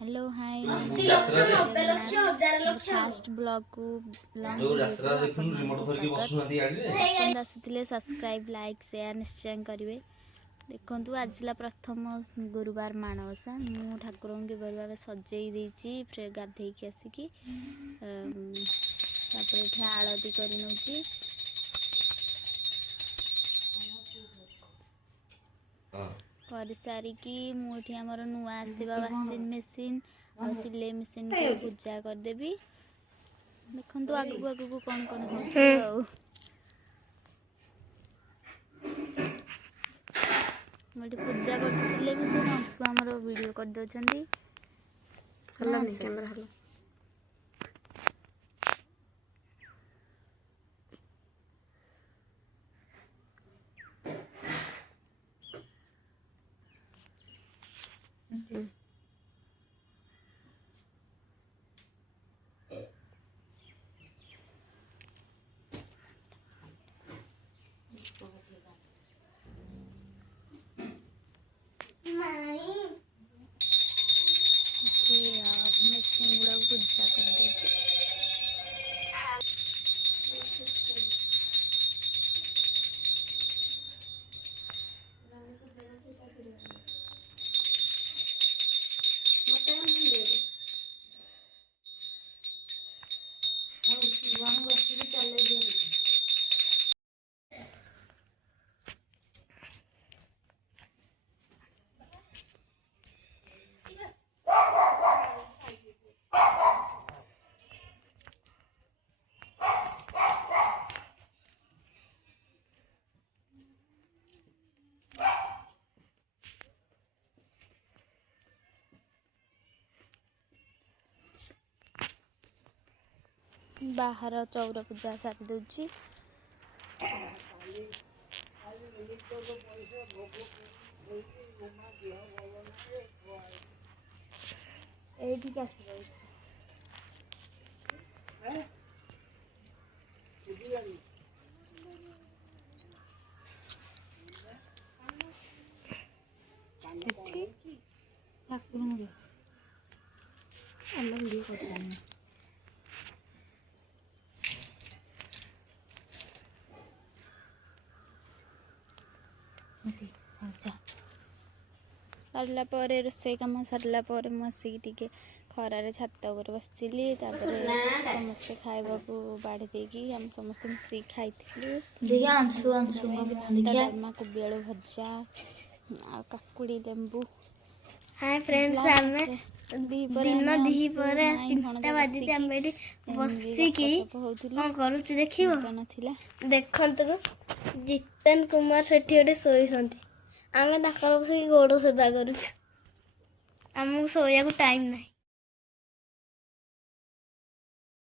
Hello hi fast blog को पसंद आसी सब्सक्राइब लाइक शेयर निश्चय करेंगे। देखु आज प्रथम गुरुवार माणवसा मु ठाकुर के बड़ी भाव सजई देती गाधे आसिकी आलती कर सारिकी मुझे आमर नुआ आसवा वाशिंग मेसीन और सिलाई मेसीन को पूजा करदेवी। देखु आगू आगू कौन कौन हो मुझे पूजा कर सिलाई मेसीन अंशु आमर वीडियो कर दौरान कैमरा मेसीन गुड़ा पूजा कर बाहर चौर पूजा सारी दूची सरला रोसई कम सरला मुझे खरारे छात उपर बसती समस्ते खावा बाढ़ी देकी आम समस्त मिसिक खाई डालमा कोबी आलू भजा आ काकुड़ी लेंबू। हाय फ्रेंड्स आमे दिन दी परे 3टा बाजी ते आमे एठी बसी की कोन करू छु देखिबो नथिला देखंतु जितन कुमार सेठी एठी सोई संती आमे ताकर बसी गोडो सेवा करू छु। हमहु सोया को टाइम नहीं।